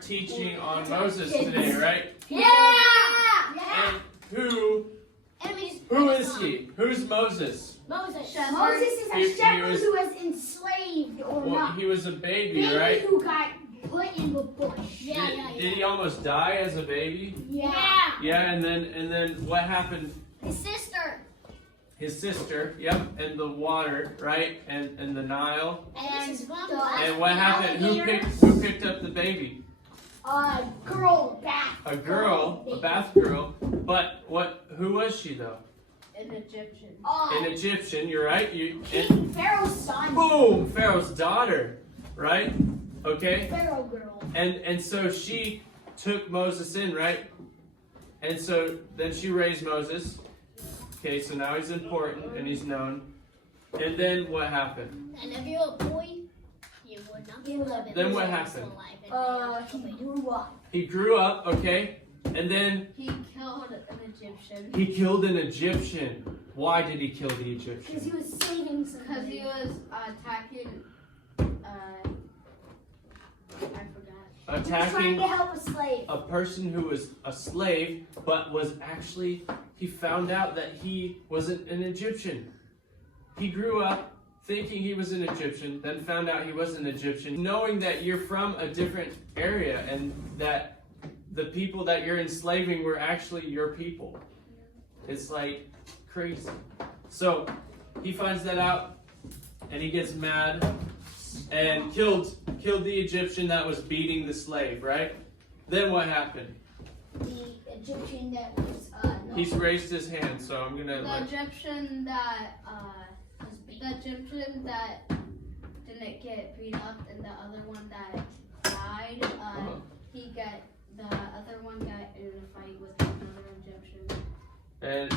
start teaching on Moses today, right? Yeah! And who is he? Who's Moses? Moses is He a shepherd was- who was enslaved or Well, not. he was a baby, Baby right? who got put in the bush. Did he almost die as a baby? Yeah. Yeah, and then what happened? His sister. His sister, yep, and the water, right? And the Nile. And what happened? Who picked up the baby? A girl bath. A girl, a bath girl. But who was she though? An Egyptian. An Egyptian, you're right. King Pharaoh's son. Boom! Pharaoh's daughter, right? Okay. Pharaoh girl. And so she took Moses in, right? And so then she raised Moses. Okay, so now he's important and he's known. And then what happened? And if you're a boy, you would not be living. Then what happened? He grew up. He grew up, okay? And then He killed an Egyptian. he killed an Egyptian. Why did he kill the Because Egyptian? he was saving Because somebody. he was attacking. I forgot. He was trying Attacking to help a slave. a person who was a slave, but was actually, he found out that he wasn't an Egyptian. He grew up thinking he was an Egyptian, then found out he wasn't an Egyptian, knowing that you're from a different area and that the people that you're enslaving were actually your people. It's like crazy. So he finds that out and he gets mad and killed the Egyptian that was beating the slave, right? Then what happened? The Egyptian that was He's raised his hand, so I'm gonna The Egyptian that didn't get beat up, and the other one that died. The other one got in a fight with another Egyptian. and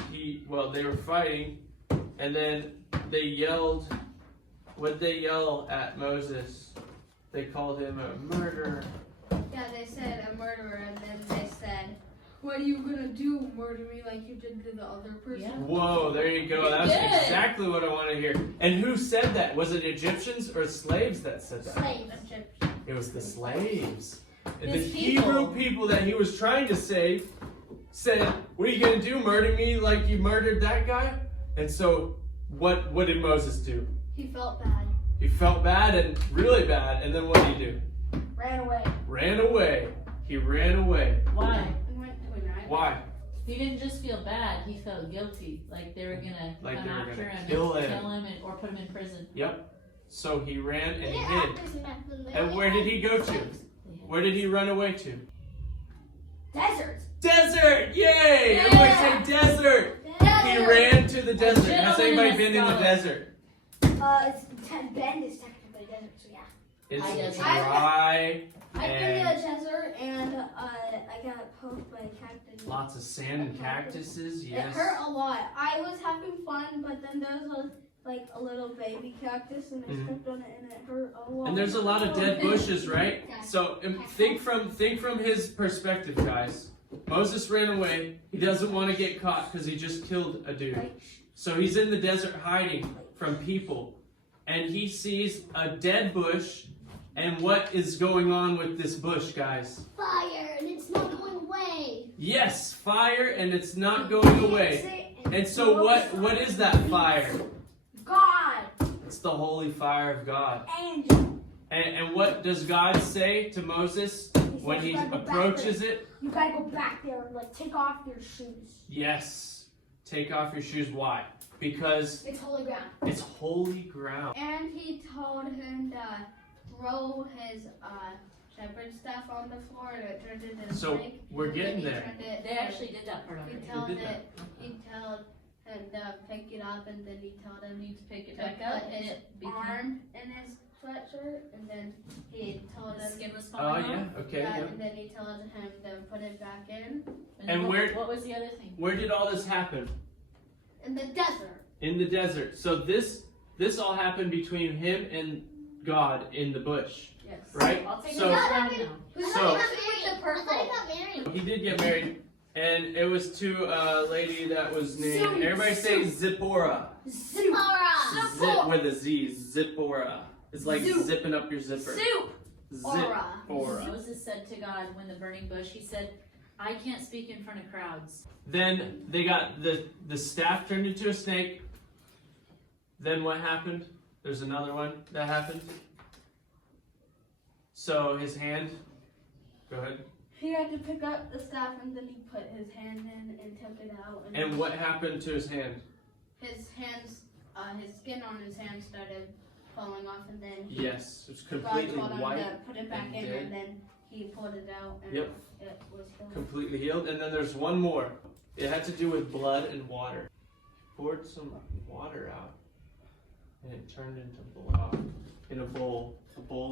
they were fighting, and then they yelled. What'd they yell at Moses? They called him a murderer. Yeah, they said a murderer, and then they said, "What are you gonna do? Murder me like you did to the other person?" Yeah. Whoa, there you go. That's Good. exactly what I want to hear. And who said that? Was it Egyptians or slaves that said that? slave. Egyptian. It was the slaves. And the His Hebrew people that he was trying to save said, "What are you going to do? Murder me like you murdered that guy?" And so what did Moses do? He felt bad. He felt bad and really bad. And then what did he do? Ran away. Ran away. He ran away. Why? And went to an island. Why? He didn't just feel bad, he felt guilty. Like they were gonna Like come they were after gonna him kill and him. kill him or put him in prison. Yep. So he ran and he hid. And where did he go to? Where did he run away to? Desert. Desert! Yay! Everybody say desert! He ran to the desert. Has gentleman anybody and a been in the scholar. desert? Bend is technically desert, so yeah. It's I guess. dry I've been and to the desert, and I got poked by a cactus. lots of sand and cactuses. It Yes. hurt a lot. I was having fun, but then there was a little baby cactus, and I stepped on it, and it hurt a lot. And there's a lot of dead bushes, right? So think from his perspective, guys. Moses ran away. He doesn't want to get caught because he just killed a dude. So he's in the desert hiding from people. And he sees a dead bush. And what is going on with this bush, guys? Fire, and it's not going away. Yes, fire, and it's not going away. And so what is that fire? God. It's the holy fire of God. Angel. And what does God say to Moses when he approaches it? You gotta go back there and take off your shoes. Yes. Take off your shoes. Why? Because It's holy ground. it's holy ground. And he told him to throw his shepherd staff on the floor, and it turned into a So, snake. we're getting And he there. turned it- They actually did that part He already. told did him to pick it up, and then he told him To pick it to back put up and his it became, arm in his sweatshirt, and then he told the him. skin was Oh, falling yeah. off. Okay. Yeah, Yeah. and then he told him to put it back in And what was the other thing? Where did all this happen? the desert. In the desert. So this all happened between him and God in the bush, Yes. right? I'll take So- it down now. So- married. He did get married, and it was to a lady that was named. Everybody say Zipporah. Zipporah. Zip with a Z. Zipporah. It's like Zoop. zipping up your zipper. Soup. Aura. Moses said to God when the burning bush, he said, I can't speak in front of crowds. Then they got the staff turned into a snake. Then what happened? There's another one that happened. So his hand, go ahead. He had to pick up the staff and then he put his hand in and took it out. And what happened to his hand? His hands, his skin on his hand started falling off, and then Yes, it's God completely told him white. to put it back in, dead. and then he pulled it out, and Yep. it was healed. Completely healed. And then there's one more. It had to do with blood and water. Poured some water out, and it turned into blood in a bowl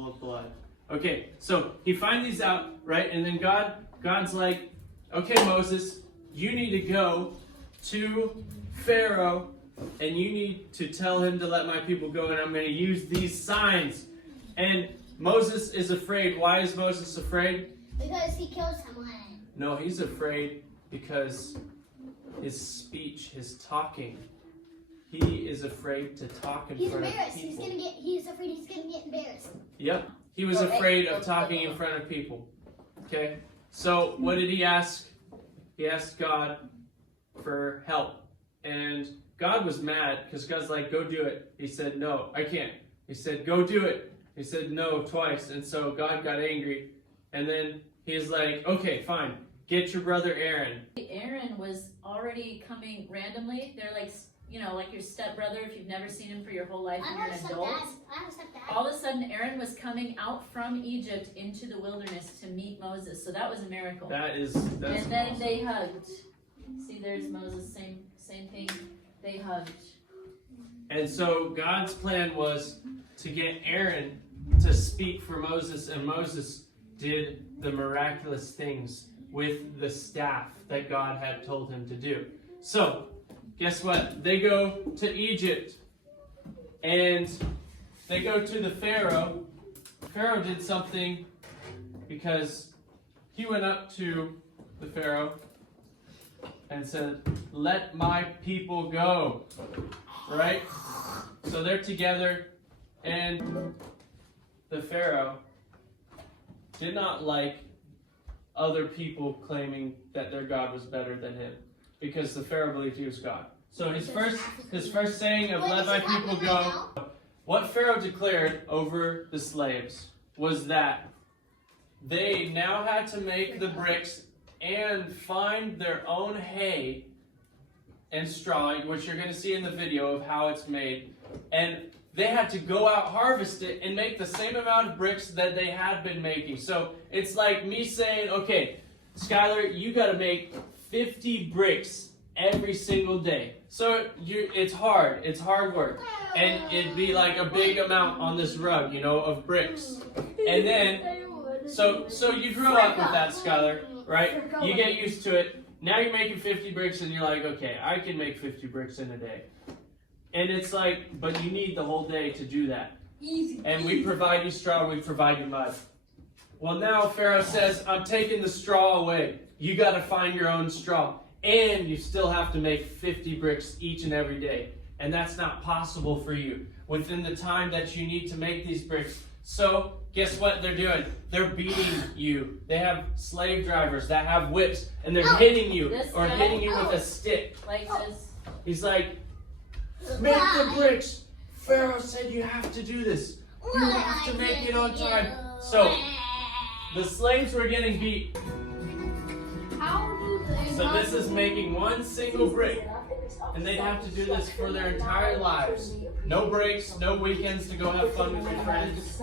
of blood. Okay, so he finds these out, right? And then God's like, okay, Moses, you need to go to Pharaoh, and you need to tell him to let my people go, and I'm going to use these signs. And Moses is afraid. Why is Moses afraid? Because he killed someone. No, he's afraid because his speech, his talking. He is afraid to talk in He's front of embarrassed. people. He's afraid he's gonna get embarrassed. Yep. He was afraid of talking in front of people. Okay? So what did he ask? He asked God for help. And God was mad because God's like, go do it. He said, no, I can't. He said, go do it. He said, no, twice. And so God got angry. And then he's like, okay, fine. Get your brother Aaron. Aaron was already coming randomly. They're like, you know, like your stepbrother if you've never seen him for your whole life and you're an adult. I have a stepdad. All of a sudden, Aaron was coming out from Egypt into the wilderness to meet Moses. So that was a miracle. That's and then awesome. they hugged. See, there's Moses, same thing. They hugged. And so God's plan was to get Aaron to speak for Moses, and Moses did the miraculous things with the staff that God had told him to do. So, guess what? They go to Egypt, and they go to the Pharaoh. Pharaoh did something because he went up to the Pharaoh and said, let my people go. Right? So they're together, and the Pharaoh did not like other people claiming that their God was better than him, because the Pharaoh believed he was God. So his first saying of let my people go, what Pharaoh declared over the slaves was that they now had to make the bricks and find their own hay and straw, which you're going to see in the video of how it's made. And they had to go out, harvest it, and make the same amount of bricks that they had been making. So it's like me saying, okay, Skylar, you got to make 50 bricks every single day. So it's hard. It's hard work. And it'd be like a big amount on this rug, of bricks. And then, so you grew up with that, Skylar, right? You get used to it. Now you're making 50 bricks and you're like, okay, I can make 50 bricks in a day. And it's like, but you need the whole day to do that. And we provide you straw, we provide you mud. Well, now Pharaoh says, I'm taking the straw away. You got to find your own straw. And you still have to make 50 bricks each and every day. And that's not possible for you within the time that you need to make these bricks. So, guess what they're doing? They're beating you. They have slave drivers that have whips, and they're hitting you or hitting you with a stick. Like this. He's like, make the bricks. Pharaoh said you have to do this. You have to make it on time. So, the slaves were getting beat. So this is making one single brick. And they'd have to do this for their entire lives. No breaks, no weekends to go have fun with your friends.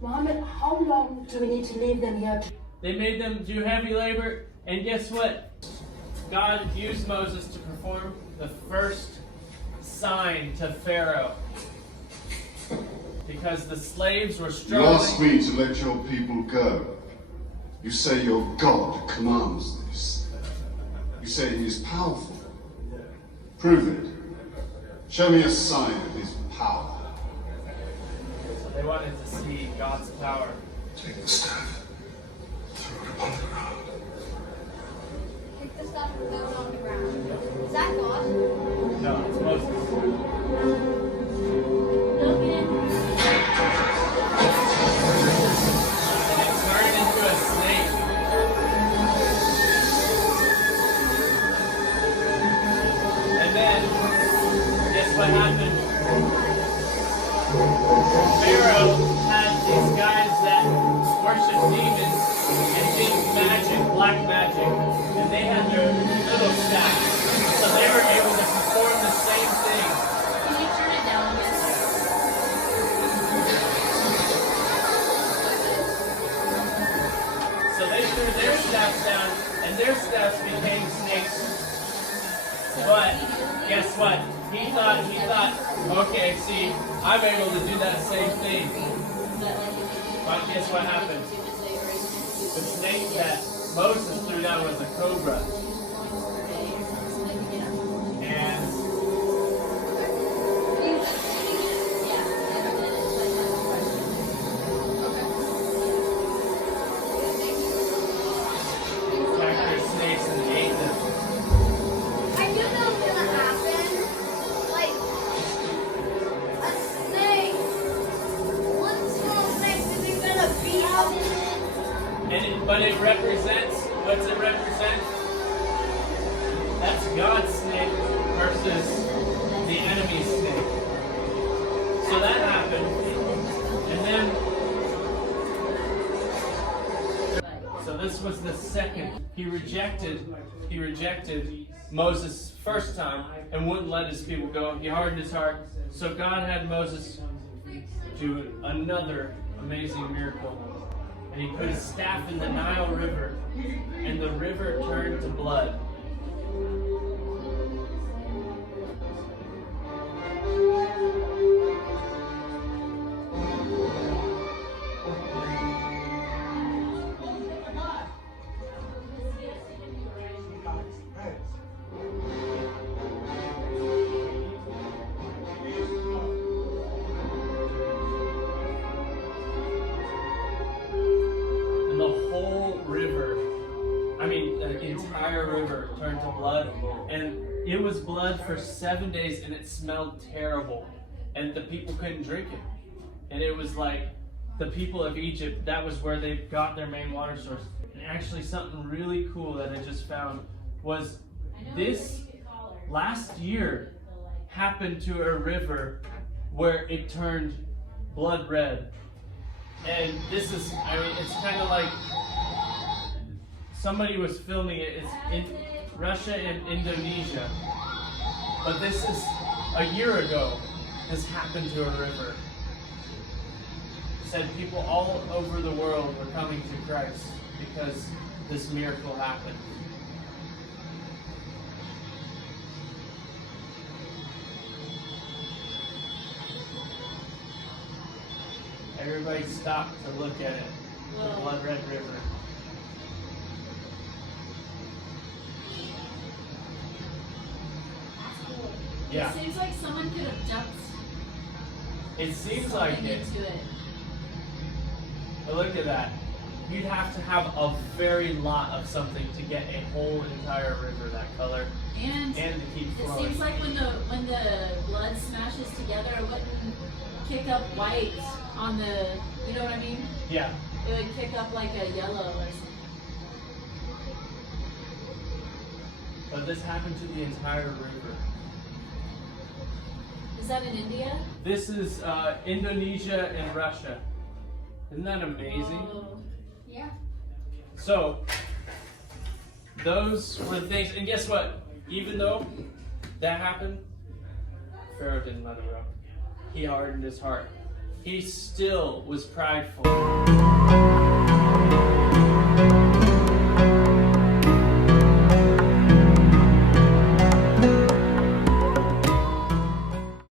Mohammed, how long do we need to leave them here? They made them do heavy labor, and guess what? God used Moses to perform the first sign to Pharaoh. Because the slaves were You struggling. ask me to let your people go. You say your God commands this. You say he is powerful. Prove it. Show me a sign of his power. So they wanted to see God's power. Take the staff. Throw it upon the ground. Pick the stuff and throw it on the ground. Is that God? No, it's Moses. Look at what happened. Pharaoh had these guys that worship demons and did magic, black magic, and they had their little staffs. So they were able to perform the same thing. Can you turn it down again? So they threw their staffs down, and their staffs became snakes. But guess what? He thought, okay, see, I'm able to do that same thing. But guess what happened? The snake that Moses threw down was a cobra. And attacked their snakes and ate them. I do know what's gonna happen. Like a snake, one small snake is gonna beat up. But it represents, what's it represent? That's God's snake versus the enemy's snake. So that happened. And then, so this was the second. He rejected Moses first time and wouldn't let his people go. He hardened his heart. So God had Moses do another amazing miracle. And he put his staff in the Nile River, and the river turned to blood. And the whole river, the entire river turned to blood. And it was blood for 7 days, and it smelled terrible. And the people couldn't drink it. And it was like the people of Egypt, that was where they got their main water source. And actually something really cool that I just found was this last year happened to a river where it turned blood red. And this is, it's kind of like somebody was filming it. It's in Russia and Indonesia. But this is a year ago. This happened to a river. It said people all over the world were coming to Christ because this miracle happened. Everybody stopped to look at it. The blood red river. Yeah. It seems like someone could have dumped It seems like something it. into it. But look at that. You'd have to have a very lot of something to get a whole entire river that color And and to keep it flowing. seems like when the blood smashes together, it wouldn't kick up white on the, you know what I mean? Yeah. It would kick up like a yellow or something. But this happened to the entire river. Is that in India? This is Indonesia and Russia. Isn't that amazing? Oh. Yeah. So, those were the things. And guess what? Even though that happened, Pharaoh didn't let him go. He hardened his heart. He still was prideful.